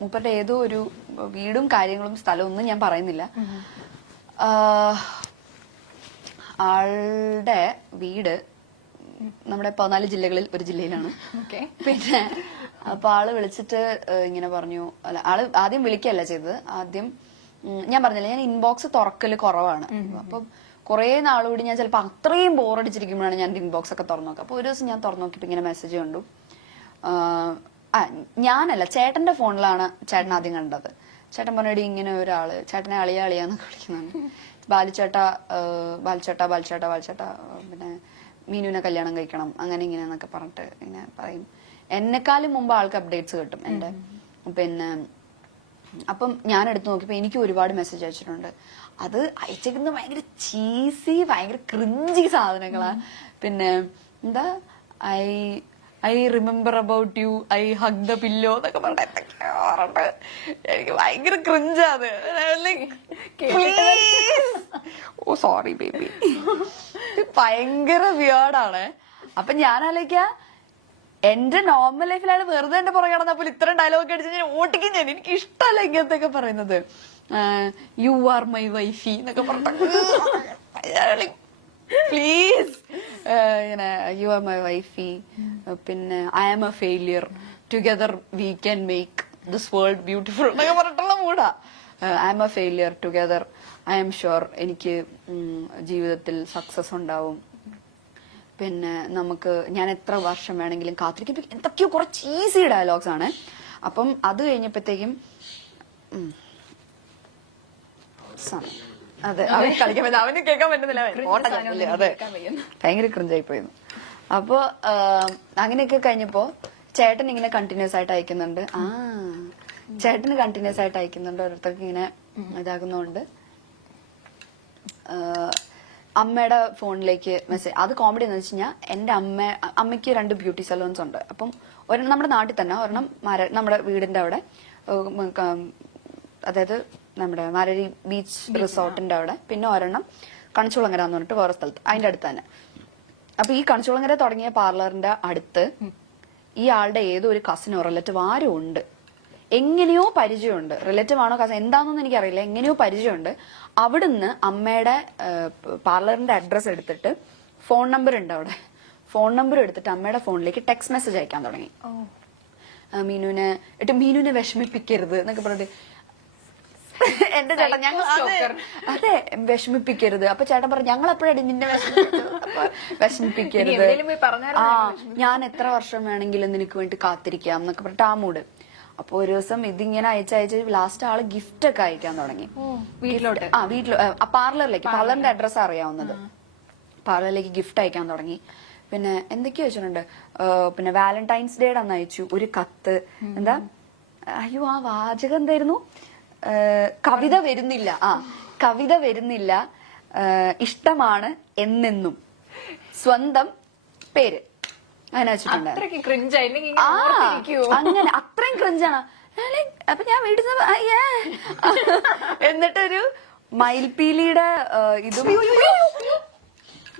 മൂപ്പരുടെ ഏതോ ഒരു വീടും കാര്യങ്ങളും സ്ഥലവും ഒന്നും ഞാൻ പറയുന്നില്ല. ആളുടെ വീട് നമ്മുടെ പതിനാല് ജില്ലകളിൽ ഒരു ജില്ലയിലാണ്. ഓക്കെ. പിന്നെ അപ്പൊ ആൾ വിളിച്ചിട്ട് ഇങ്ങനെ പറഞ്ഞു. അല്ല ആൾ ആദ്യം വിളിക്കല്ല ചെയ്തത്. ആദ്യം ഞാൻ പറഞ്ഞില്ല ഞാൻ ഇൻബോക്സ് തുറക്കൽ കുറവാണ്. അപ്പൊ കുറെ നാളുകൂടി ഞാൻ ചിലപ്പോ അത്രയും ബോറടിച്ചിരിക്കുമ്പോഴാണ് ഞാൻ ഇൻബോക്സ് ഒക്കെ തുറന്നു നോക്കുക. അപ്പൊ ഒരു ദിവസം ഞാൻ തുറന്നു നോക്കിയപ്പോ ഇങ്ങനെ മെസ്സേജ് കണ്ടു. ആ ഞാനല്ല ചേട്ടന്റെ ഫോണിലാണ് ചേട്ടൻ ആദ്യം കണ്ടത്. ചേട്ടൻ പറഞ്ഞടി ഇങ്ങനെ ഒരാൾ ചേട്ടനെ അളിയ അളിയാന്നൊക്കെ വിളിക്കുന്നതാണ് ബാലിച്ചേട്ട ബാലിച്ചേട്ട ബാലിച്ചേട്ട ബാലിച്ചേട്ട പിന്നെ മീനുവിനെ കല്യാണം കഴിക്കണം അങ്ങനെ ഇങ്ങനെ എന്നൊക്കെ പറഞ്ഞിട്ട് ഇങ്ങനെ പറയും. എന്നെക്കാളും മുമ്പ് ആൾക്ക് അപ്ഡേറ്റ്സ് കിട്ടും എന്റെ പിന്നെ അപ്പം ഞാൻ എടുത്തു നോക്കിയപ്പോ എനിക്ക് ഒരുപാട് മെസ്സേജ് അയച്ചിട്ടുണ്ട്. അത് അയച്ചേക്കുന്നത് ഭയങ്കര ചീസി ഭയങ്കര ക്രിഞ്ചി സാധനങ്ങളാ. പിന്നെ എന്താ I I remember about you I hug the pillow എന്നൊക്കെ പറഞ്ഞിട്ട് എന്തൊക്കെയോ പറഞ്ഞിട്ട് എനിക്ക് ഭയങ്കര ക്രിഞ്ചാത് ഓ സോറി ബേബി ഭയങ്കര വിയേർഡാണ് അപ്പൊ ഞാൻ ആലോചിക്ക എന്റെ നോർമൽ ലൈഫിലാണ് വെറുതെ എന്റെ പുറകെ നടന്നപ്പോൾ ഇത്രയും ഡയലോഗ് അടിച്ച് ഞാൻ ഓട്ടിക്കും ഞാൻ. എനിക്ക് ഇഷ്ടമല്ല ഇങ്ങനത്തെയൊക്കെ പറയുന്നത്. യു ആർ മൈ വൈഫി എന്നൊക്കെ പറഞ്ഞിട്ട്. പ്ലീസ് ഇങ്ങനെ യു ആർ മൈ വൈഫി പിന്നെ I am a failure together we can make this world beautiful എന്നൊക്കെ പറഞ്ഞിട്ടുള്ള മൂടാ. I am a failure together I am sure എനിക്ക് ജീവിതത്തിൽ സക്സസ് ഉണ്ടാവും. പിന്നെ നമുക്ക് ഞാൻ എത്ര വർഷം വേണമെങ്കിലും കാത്തിരിക്കും. എന്തൊക്കെയോ കുറച്ച് ഈസി ഡയലോഗ്സ് ആണ്. അപ്പം അത് കഴിഞ്ഞപ്പോഴത്തേക്കും. സമയം. അതെ അവൻ കളിക്കാൻ അവന് കേൾക്കാൻ പറ്റുന്നില്ല. അവൻ ഓട്ടം ചാടില്ല. അതെ. ഭയങ്കര ക്രിഞ്ചായി പോയിരുന്നു അപ്പൊ അങ്ങനെയൊക്കെ കഴിഞ്ഞപ്പോ ചേട്ടൻ ഇങ്ങനെ കണ്ടിന്യൂസ് ആയിട്ട് അയക്കുന്നുണ്ട്. ആ ചേട്ടന് കണ്ടിന്യൂസ് ആയിട്ട് അയക്കുന്നുണ്ട്. ഓരോരുത്തർക്ക് ഇങ്ങനെ ഇതാകുന്നോണ്ട്. ആഹ് അമ്മയുടെ ഫോണിലേക്ക് മെസ്സേജ് അത് കോമഡി എന്ന് വെച്ച് കഴിഞ്ഞാൽ എന്റെ അമ്മ അമ്മയ്ക്ക് രണ്ട് ബ്യൂട്ടി സലൂൺസ് ഉണ്ട്. അപ്പം ഒരെണ്ണം നമ്മുടെ നാട്ടിൽ തന്നെ ഒരെണ്ണം മാര നമ്മുടെ വീടിന്റെ അവിടെ ഉം, ക- അതായത് നമ്മുടെ മാലരി ബീച്ച് റിസോർട്ടിന്റെ അവിടെ. പിന്നെ ഒരെണ്ണം കണിച്ചുളങ്ങര എന്ന് പറഞ്ഞിട്ട് വേറെ സ്ഥലത്ത്. അതിന്റെ അടുത്ത് തന്നെ. അപ്പൊ ഈ കണിച്ചുളങ്ങര തുടങ്ങിയ പാർലറിന്റെ അടുത്ത് ഈ ആളുടെ ഏതോ ഒരു കസിനോ റിലേറ്റീവ് ആരും ഉണ്ട്. എങ്ങനെയോ പരിചയമുണ്ട്. റിലേറ്റീവ് ആണോ കസിൻ എന്താണെന്നൊന്നും എനിക്കറിയില്ല. എങ്ങനെയോ പരിചയമുണ്ട്. അവിടുന്ന് അമ്മയുടെ പാർലറിന്റെ അഡ്രസ്സ് എടുത്തിട്ട് ഫോൺ നമ്പർ ഉണ്ട് അവിടെ. ഫോൺ നമ്പർ എടുത്തിട്ട് അമ്മയുടെ ഫോണിലേക്ക് ടെക്സ്റ്റ് മെസ്സേജ് അയക്കാൻ തുടങ്ങി. മീനുവിനെ എട്ട് മീനുവിനെ വിഷമിപ്പിക്കരുത് എന്നൊക്കെ പറഞ്ഞിട്ട് എന്റെ ചേട്ടൻ ഞങ്ങൾ അതെ, വിഷമിപ്പിക്കരുത്. അപ്പൊ ചേട്ടൻ പറഞ്ഞു ഞങ്ങൾ എപ്പോഴാണ് നിന്നെ വിഷമിപ്പിച്ചത്?" അപ്പൊ ഇനി വിഷമിപ്പിക്കരുത് ആ ഞാൻ എത്ര വർഷം വേണമെങ്കിലും നിനക്ക് വേണ്ടി കാത്തിരിക്കാം എന്നൊക്കെ പറഞ്ഞിട്ട് ആ മൂഡ്. അപ്പൊ ഒരു ദിവസം ഇതിങ്ങനെ അയച്ചയച്ച് ലാസ്റ്റ് ആൾ ഗിഫ്റ്റ് ഒക്കെ അയക്കാൻ തുടങ്ങി. വീട്ടിലോട്ട്? ആ വീട്ടിലോ ആ പാർലറിലേക്ക് പാർലറിന്റെ അഡ്രസ് അറിയാവുന്നത്. പാർലറിലേക്ക് ഗിഫ്റ്റ് അയക്കാൻ തുടങ്ങി. പിന്നെ എന്തൊക്കെയോ വെച്ചിട്ടുണ്ട്. പിന്നെ വാലന്റൈൻസ് ഡേയുടെ അന്ന് അയച്ചു. ഒരു കത്ത്. എന്താ? അയ്യോ ആ വാചകം എന്തായിരുന്നു? കവിത വരുന്നില്ല. ആ കവിത വരുന്നില്ല. ഇഷ്ടമാണ് എന്നെന്നും. സ്വന്തം പേര്. അങ്ങനെ വെച്ചിട്ടുണ്ട്. ആ അങ്ങനെ അത്രയും ക്രിഞ്ചാണ് അപ്പൊ ഞാൻ വീട്ടിൽ എന്നിട്ടൊരു മയിൽപീലിയുടെ ഇതും.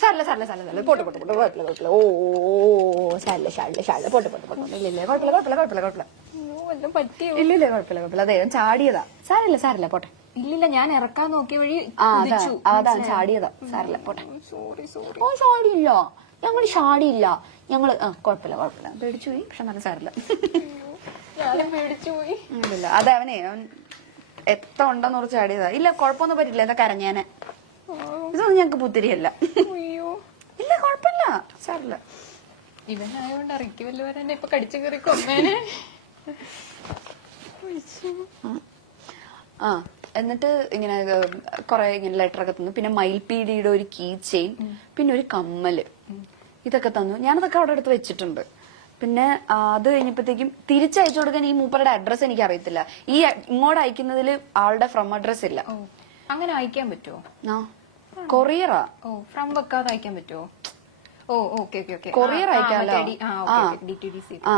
സാരല്ല സാരല്ല സാരല്ല സാരല്ല. പോട്ടെ പോട്ടെ പോട്ടെ. കുഴപ്പമില്ല കുഴപ്പമില്ല. ഓ ഓ സാരല്ല സാരല്ല സാരല്ല. പോട്ടെ പോട്ടെ പോട്ടെ. ഇല്ല ഇല്ല. കുഴപ്പമില്ല കുഴപ്പമില്ല കുഴപ്പമില്ല കുഴപ്പമില്ല. വല്ലതും പറ്റിയോ? ഇല്ല ഇല്ല കുഴപ്പമില്ല കുഴപ്പമില്ല. അതെ ഞാൻ ചാടിയതാ. സാരല്ല സാരല്ല പോട്ടെ. ഇല്ലില്ല ഞാൻ ഇറക്കാൻ നോക്കിയ വഴി ആ അതാ അതാ ചാടിയതാ. സാരല്ല പോട്ടെ. സോറി സോറി ഓ ചാടിയില്ല. ഞങ്ങൾ ചാടിയില്ല. ഞങ്ങൾ ആ കുഴപ്പമില്ല കുഴപ്പമില്ല. പേടിച്ചു പോയി പക്ഷെ നല്ല സാരല്ല ഞാനും പേടിച്ചു പോയി. ഇല്ല അതെ അവനെ അവൻ എത്ര ഉണ്ടെന്ന് കുറച്ച് ചാടിയതാ. ഇല്ല കുഴപ്പമൊന്നും പറ്റില്ല എന്താ കരഞ്ഞേനെ. ഇതൊന്നും ഞങ്ങക്ക് പുത്തിരിയല്ല ഇല്ല കുഴപ്പമില്ല സാറില്ല ഇവനായോണ്ട് ഇറക്കി വല്ല വരാൻ ഇപ്പൊ കടിച്ചു കയറി കൊന്നേനെ. ആ എന്നിട്ട് ഇങ്ങനെ കുറെ ഇങ്ങനെ ലെറ്റർ ഒക്കെ തന്നു. പിന്നെ മയിൽപീടിയുടെ ഒരു കീ ചെയിൻ പിന്നെ ഒരു കമ്മൽ. ഇതൊക്കെ തന്നു. ഞാനതൊക്കെ അവിടെ അടുത്ത് വെച്ചിട്ടുണ്ട്. പിന്നെ അത് കഴിഞ്ഞപ്പോഴത്തേക്കും തിരിച്ചയച്ചു കൊടുക്കാൻ ഈ മൂപ്പറുടെ അഡ്രസ്സ് എനിക്ക് അറിയത്തില്ല ഈ ഇങ്ങോട്ട് അയക്കുന്നതിൽ ആളുടെ ഫ്രം അഡ്രസ് ഇല്ല. അങ്ങനെ അയക്കാൻ പറ്റുമോ ആ കൊറിയറാ ഓ ഫ്രം വെക്കാതെ അയക്കാൻ പറ്റുമോ ഓ ഓക്കെ ഓക്കെ ഓക്കെ. കൊറിയർ അയക്കാമല്ലോ. ആ.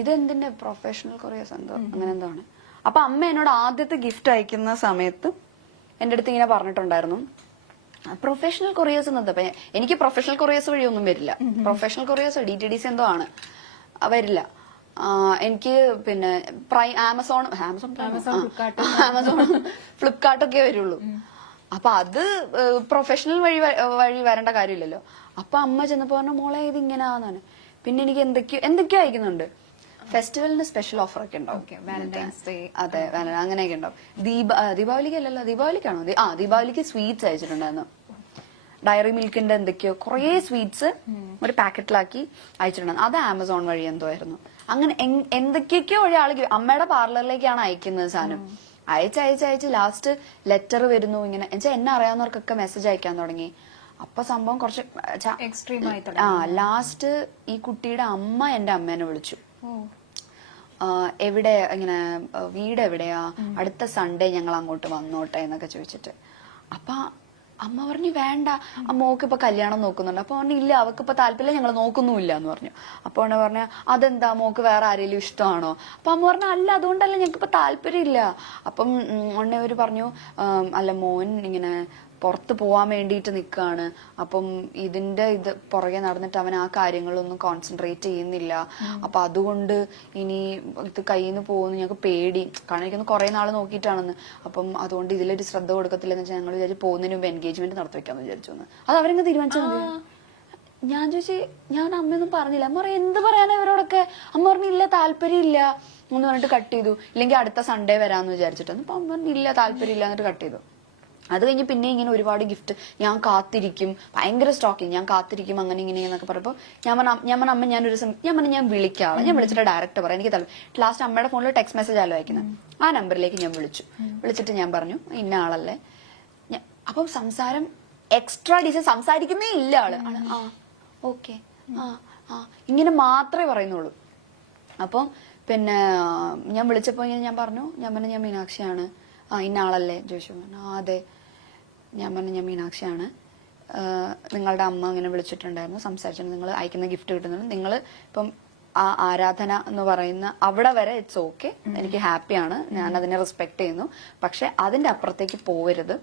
ഇതെന്തിന്റെ പ്രൊഫഷണൽ കൊറിയർ എന്തോ അങ്ങനെ എന്തോ ആണ്. അപ്പൊ അമ്മ എന്നോട് ആദ്യത്തെ ഗിഫ്റ്റ് അയക്കുന്ന സമയത്ത് എന്റെ അടുത്ത് ഇങ്ങനെ പറഞ്ഞിട്ടുണ്ടായിരുന്നു. പ്രൊഫഷണൽ കൊറിയേഴ്സ് എന്നത് എനിക്ക് പ്രൊഫഷണൽ കൊറിയേഴ്സ് വഴി ഒന്നും വരില്ല. Professional couriers D T D C എന്തോ ആണ്. വരില്ല. എനിക്ക് പിന്നെ പ്രൈ ആമസോൺ ആമസോൺ. ആമസോൺ ഫ്ലിപ്കാർട്ടൊക്കെ വരുള്ളൂ. അപ്പൊ അത് പ്രൊഫഷണൽ വഴി വഴി വരേണ്ട കാര്യമില്ലല്ലോ. അപ്പൊ അമ്മ ചെന്നപ്പോ പറഞ്ഞു മോളെ ഇത് ഇങ്ങനെ ഇങ്ങനെയാന്നാണ് പിന്നെ എനിക്ക് എന്തൊക്കെയോ എന്തൊക്കെയോ അയക്കുന്നുണ്ട്. ഫെസ്റ്റിവലിന് സ്പെഷ്യൽ ഓഫർ ഒക്കെ ഉണ്ടാവും അതെ അങ്ങനെയൊക്കെ ഉണ്ടാവും. ദീപ ദീപാവലിക്ക് അല്ലല്ലോ ദീപാവലിക്കാണോ? ആ ദീപാവലിക്ക് സ്വീറ്റ്സ് അയച്ചിട്ടുണ്ടായിരുന്നു. ഡയറി മിൽക്കിന്റെ എന്തൊക്കെയോ കുറേ സ്വീറ്റ്സ് ഒരു പാക്കറ്റിലാക്കി അയച്ചിട്ടുണ്ടായിരുന്നു. അത് ആമസോൺ വഴി എന്തോ ആയിരുന്നു. അങ്ങനെ എന്തൊക്കെയൊക്കെയോ വഴി ആൾക്ക് അമ്മയുടെ പാർലറിലേക്കാണ് അയക്കുന്നത് സാധനം. അയച്ച് അയച്ച് അയച്ച് ലാസ്റ്റ് ലെറ്റർ വരുന്നു ഇങ്ങനെ. എന്നുവെച്ചാൽ എന്നെ അറിയാവുന്നവർക്കൊക്കെ മെസ്സേജ് അയക്കാൻ തുടങ്ങി. അപ്പൊ സംഭവം കുറച്ച് എക്സ്ട്രീം ആയി ആ ലാസ്റ്റ് ഈ കുട്ടിയുടെ അമ്മ എന്റെ അമ്മേനെ വിളിച്ചു. എവിടെ ഇങ്ങനെ വീട് എവിടെയാ അടുത്ത സൺഡേ ഞങ്ങൾ അങ്ങോട്ട് വന്നോട്ടെ എന്നൊക്കെ ചോദിച്ചിട്ട്. അപ്പൊ അമ്മ പറഞ്ഞു വേണ്ട ആ മോക്ക് ഇപ്പൊ കല്യാണം നോക്കുന്നുണ്ട്. അപ്പൊ പറഞ്ഞു ഇല്ല അവക്ക് ഇപ്പൊ താല്പര്യം ഞങ്ങൾ നോക്കുന്നുമില്ല എന്ന് പറഞ്ഞു. അപ്പൊ ഉടനെ പറഞ്ഞ അതെന്താ മോക്ക് വേറെ ആരെങ്കിലും ഇഷ്ടമാണോ? അപ്പൊ അമ്മ പറഞ്ഞു അല്ല അതുകൊണ്ടല്ല ഞങ്ങൾക്ക് ഇപ്പൊ താല്പര്യമില്ല. അപ്പം ഉണ്ണെ ഒരു പറഞ്ഞു അല്ല മോൻ ഇങ്ങനെ പുറത്ത് പോവാൻ വേണ്ടിയിട്ട് നിൽക്കുകയാണ് അപ്പം ഇതിന്റെ ഇത് പുറകെ നടന്നിട്ട് അവൻ ആ കാര്യങ്ങളൊന്നും കോൺസെൻട്രേറ്റ് ചെയ്യുന്നില്ല. അപ്പൊ അതുകൊണ്ട് ഇനി ഇത് കയ്യിൽ നിന്ന് പോകുന്നു ഞങ്ങൾക്ക് പേടി. കാരണം എനിക്കൊന്ന് കുറെ നാൾ നോക്കിയിട്ടാണെന്ന്. അപ്പം അതുകൊണ്ട് ഇതിലൊരു ശ്രദ്ധ കൊടുക്കത്തില്ലെന്ന് വെച്ചാൽ ഞങ്ങൾ വിചാരിച്ചു പോകുന്നതിന് മുമ്പ് എൻഗേജ്മെന്റ് നടത്തി വെക്കാന്ന് വിചാരിച്ചു. അത് അവരങ്ങ് തീരുമാനിച്ചാൽ മതി? ഞാൻ ചോദിച്ചു ഞാൻ അമ്മയൊന്നും പറഞ്ഞില്ല. അമ്മ പറയും എന്ത് പറയാനാ ഇവരോടൊക്കെ? അമ്മ പറഞ്ഞു ഇല്ല താല്പര്യം ഇല്ല എന്ന് പറഞ്ഞിട്ട് കട്ട് ചെയ്തു. ഇല്ലെങ്കിൽ അടുത്ത സൺഡേ വരാന്ന് വിചാരിച്ചിട്ട്. അപ്പൊ അമ്മ പറഞ്ഞു ഇല്ല താല്പര്യം ഇല്ല എന്നിട്ട് കട്ട് ചെയ്തു. അത് കഴിഞ്ഞ് പിന്നെ ഇങ്ങനെ ഒരുപാട് ഗിഫ്റ്റ് ഞാൻ കാത്തിരിക്കും. ഭയങ്കര സ്റ്റോക്കിങ് ഞാൻ കാത്തിരിക്കും അങ്ങനെ ഇങ്ങനെ എന്നൊക്കെ പറഞ്ഞപ്പോൾ ഞാൻ പറഞ്ഞ ഞാൻ പറഞ്ഞ അമ്മ ഞാനൊരു സമയം ഞാൻ പറഞ്ഞ ഞാൻ വിളിക്കാം ഞാൻ വിളിച്ചിട്ട് ഡയറക്റ്റ് പറയാം. എനിക്ക് തലം ലാസ്റ്റ് അമ്മയുടെ ഫോണിൽ ടെക്സ്റ്റ് മെസ്സേജ് ആലോ അയക്കുന്നത് ആ നമ്പറിലേക്ക് ഞാൻ വിളിച്ചു. വിളിച്ചിട്ട് ഞാൻ പറഞ്ഞു ഇന്ന ആളല്ലേ. അപ്പം സംസാരം എക്സ്ട്രാ ഡീസൽ സംസാരിക്കുന്നേ ഇല്ല ആൾ. ആൾ ആ ഓക്കെ ആ ആ ഇങ്ങനെ മാത്രമേ പറയുന്നുള്ളൂ. അപ്പം പിന്നെ ഞാൻ വിളിച്ചപ്പോൾ ഇങ്ങനെ ഞാൻ പറഞ്ഞു ഞാൻ പറഞ്ഞു ഞാൻ മീനാക്ഷിയാണ്. ആ ഇന്ന ആളല്ലേ? ജോഷു പറഞ്ഞു ആ അതെ. ഞാൻ പറഞ്ഞു ഞാൻ മീനാക്ഷിയാണ്. നിങ്ങളുടെ അമ്മ അങ്ങനെ വിളിച്ചിട്ടുണ്ടായിരുന്നു സംസാരിച്ചിട്ട് നിങ്ങൾ അയക്കുന്ന ഗിഫ്റ്റ് കിട്ടുന്നുണ്ട്. നിങ്ങൾ ഇപ്പം ആ ആരാധന എന്ന് പറയുന്ന അവിടെ വരെ ഇറ്റ്സ് ഓക്കെ എനിക്ക് ഹാപ്പിയാണ് ഞാൻ അതിനെ റെസ്പെക്ട് ചെയ്യുന്നു. പക്ഷെ അതിന്റെ അപ്പുറത്തേക്ക് പോവരുത്.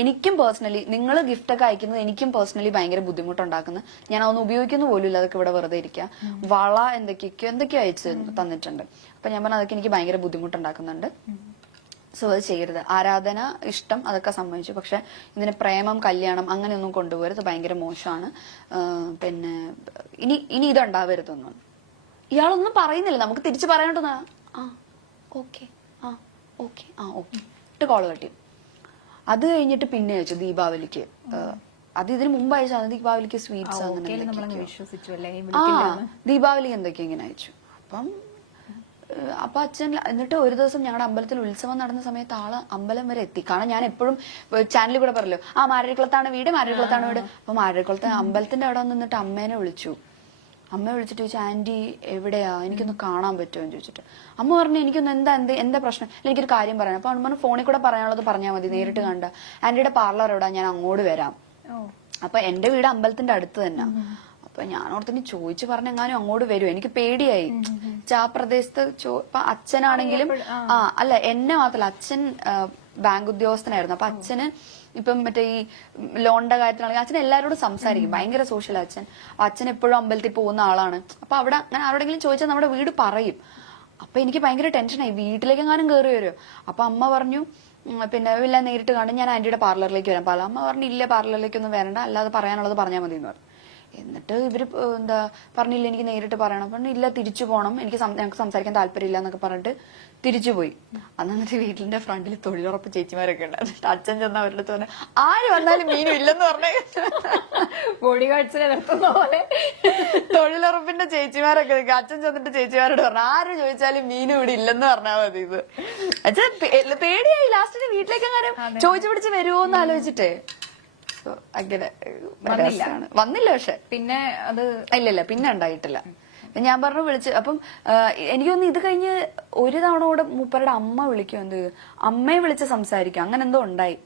എനിക്കും പേഴ്സണലി നിങ്ങൾ ഗിഫ്റ്റ് ഒക്കെ അയക്കുന്നത് എനിക്കും പേഴ്സണലി ഭയങ്കര ബുദ്ധിമുട്ടുണ്ടാക്കുന്നു. ഞാൻ അതൊന്നും ഉപയോഗിക്കുന്നു പോലും ഇല്ല. അതൊക്കെ ഇവിടെ വെറുതെ ഇരിക്കുക വള എന്തൊക്കെയൊക്കെയോ എന്തൊക്കെയോ അയച്ചു തന്നിട്ടുണ്ട്. അപ്പൊ ഞാൻ പറഞ്ഞു അതൊക്കെ എനിക്ക് ഭയങ്കര ബുദ്ധിമുട്ടുണ്ടാക്കുന്നുണ്ട്. സോ അത് ചെയ്യരുത്. ആരാധന ഇഷ്ടം അതൊക്കെ സംബന്ധിച്ചു പക്ഷെ ഇതിന് പ്രേമം കല്യാണം അങ്ങനെയൊന്നും കൊണ്ടുപോകരുത്. ഭയങ്കര മോശമാണ്. പിന്നെ ഇനി ഇനി ഇതുണ്ടാവരുതൊന്നും. ഇയാളൊന്നും പറയുന്നില്ല. നമുക്ക് തിരിച്ചു പറയാനുണ്ടോ ആ ഓക്കെ. ആ ഓക്കെ. ആ ഓക്കെ. ഇട്ട് കോൾ കട്ടി അത് കഴിഞ്ഞിട്ട് പിന്നെ അയച്ചു ദീപാവലിക്ക്. അത് ഇതിന് മുമ്പ് അയച്ചു. അത് ദീപാവലിക്ക് സ്വീറ്റ്സ് അങ്ങനെ ആ ദീപാവലിക്ക് ദീപാവലി എന്തൊക്കെയോ ഇങ്ങനെ അയച്ചു. അപ്പം അപ്പൊ അച്ഛൻ എന്നിട്ട് ഒരു ദിവസം ഞങ്ങളുടെ അമ്പലത്തിൽ ഉത്സവം നടന്ന സമയത്ത് ആൾ അമ്പലം വരെ എത്തി. കാരണം ഞാൻ എപ്പോഴും ചാനലിൽ കൂടെ പറയല്ലോ ആ മാരക്കുളത്താണ് വീട് മാരക്കുളത്താണ് വീട്. അപ്പൊ മാരക്കുളത്ത് അമ്പലത്തിന്റെ അവിടെ നിന്നിട്ട് അമ്മേനെ വിളിച്ചു. അമ്മ വിളിച്ചിട്ട് ചോദിച്ചു ആന്റി എവിടെയാ? എനിക്കൊന്ന് കാണാൻ പറ്റുമോ? എന്ന് ചോദിച്ചിട്ട്. അമ്മ പറഞ്ഞു എനിക്കൊന്ന് എന്താ എന്ത് എന്താ പ്രശ്നം? "ഇല്ല, എനിക്കൊരു കാര്യം പറയാം. അപ്പൊ അമ്മ ഫോണിൽ കൂടെ പറയാനുള്ളത് പറഞ്ഞാൽ മതി നേരിട്ട് കണ്ട. ആന്റിയുടെ പാർലർ എവിടാ? ഞാൻ അങ്ങോട്ട് വരാം. അപ്പൊ എന്റെ വീട് അമ്പലത്തിന്റെ അടുത്ത് തന്നെ. അപ്പൊ ഞാൻ ഓർത്തിന് ചോദിച്ചു പറഞ്ഞെങ്ങാനും അങ്ങോട്ട് വരും. എനിക്ക് പേടിയായി. ആ പ്രദേശത്ത് ചോ- ഇപ്പൊ അച്ഛനാണെങ്കിലും ആ. അല്ല എന്നെ മാത്രല്ല. അച്ഛൻ ബാങ്ക് ഉദ്യോഗസ്ഥനായിരുന്നു. അപ്പൊ അച്ഛന് ഇപ്പം മറ്റേ ഈ ലോണിന്റെ കാര്യത്തിലാണെങ്കിൽ അച്ഛൻ എല്ലാവരോടും സംസാരിക്കും. ഭയങ്കര സോഷ്യൽ അച്ഛൻ. അച്ഛൻ എപ്പോഴും അമ്പലത്തിൽ പോകുന്ന ആളാണ്. അപ്പൊ അവിടെ അങ്ങനെ ആരോടെങ്കിലും ചോദിച്ചാൽ നമ്മുടെ വീട് പറയും. അപ്പൊ എനിക്ക് ഭയങ്കര ടെൻഷനായി. വീട്ടിലേക്ക് എങ്ങാനും കയറി വരുമോ അപ്പൊ അമ്മ പറഞ്ഞു പിന്നെ ഇല്ല നേരിട്ട് കാണും. ഞാൻ ആന്റിയുടെ പാർലറിലേക്ക് വരാം. പാല അമ്മ പറഞ്ഞു ഇല്ല പാർലറിലേക്കൊന്നും വരണ്ട. അല്ലാതെ പറയാനുള്ളത് പറഞ്ഞാൽ മതി എന്ന് പറഞ്ഞു. എന്നിട്ട് ഇവർ എന്താ പറഞ്ഞില്ല എനിക്ക് നേരിട്ട് പറയണം. പറഞ്ഞു ഇല്ല തിരിച്ചു പോകണം എനിക്ക് ഞങ്ങൾക്ക് സംസാരിക്കാൻ താല്പര്യമില്ല എന്നൊക്കെ പറഞ്ഞിട്ട് തിരിച്ചു പോയി. അന്ന് എന്നിട്ട് വീട്ടിന്റെ ഫ്രണ്ടിൽ തൊഴിലുറപ്പ് ചേച്ചിമാരൊക്കെ ഉണ്ട് എന്നിട്ട് അച്ഛൻ ചെന്ന് അവരുടെ അടുത്ത് പറഞ്ഞു ആര് വന്നാലും മീനും ഇല്ലെന്ന് പറഞ്ഞേ. ബോഡി ഗാർഡ്സിനെ നിർത്തുന്ന പോലെ. തൊഴിലുറപ്പിന്റെ ചേച്ചിമാരൊക്കെ അച്ഛൻ ചെന്നിട്ട് ചേച്ചിമാരോട് പറഞ്ഞു ആര് ചോദിച്ചാലും മീനും ഇവിടെ ഇല്ലെന്ന് പറഞ്ഞാൽ മതി ഇത്. അച്ഛൻ പേടിയായി ലാസ്റ്റിന് വീട്ടിലേക്ക് ചോദിച്ചു പിടിച്ച് വരുമോ എന്ന് ആലോചിച്ചിട്ടേ. അങ്ങനെ ഏഹ്, വന്നില്ല. പക്ഷെ. പിന്നെ അത് ഇല്ല ഇല്ല പിന്നെ ഉണ്ടായിട്ടില്ല. ഞാൻ പറഞ്ഞു വിളിച്ച് അപ്പം എനിക്ക് തോന്നുന്നു ഇത് കഴിഞ്ഞ് ഒരു തവണ കൂടെ മൂപ്പരുടെ അമ്മ വിളിക്കും എന്ത്? അമ്മയെ വിളിച്ച് സംസാരിക്കും. അങ്ങനെ എന്തോ ഉണ്ടായി.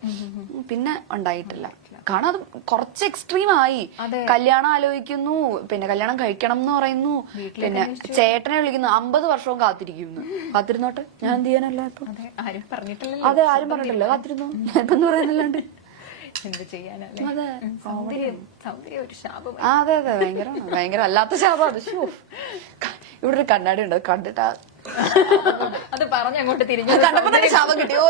പിന്നെ ഉണ്ടായിട്ടില്ല. കാരണം അത് കുറച്ച് എക്സ്ട്രീം ആയി. കല്യാണം ആലോചിക്കുന്നു പിന്നെ കല്യാണം കഴിക്കണം എന്ന് പറയുന്നു പിന്നെ ചേട്ടനെ വിളിക്കുന്നു. അമ്പത് വർഷവും കാത്തിരിക്കുന്നു. കാത്തിരുന്നോട്ടെ? ഞാൻ എന്ത് ചെയ്യാനല്ല അതെ ആരും പറഞ്ഞിട്ടില്ല അതെ ആരും പറഞ്ഞിട്ടില്ല. കാത്തിരുന്നു? ഞാൻ ഇപ്പം പറയാനല്ലാണ്ട് എന്ത് ചെയ്യാനല്ലേ? അതെ. സൗന്ദര്യം ഒരു ശാപം ആ അതെ അതെ. ഭയങ്കര ഭയങ്കര അല്ലാത്ത ശാപം. അത് ഇവിടെ ഒരു കണ്ണാടി ഉണ്ട്. കണ്ടിട്ടാ അത് പറഞ്ഞ് അങ്ങോട്ട് തിരിഞ്ഞു കണ്ടപ്പോ തന്നെ കിട്ടിയോ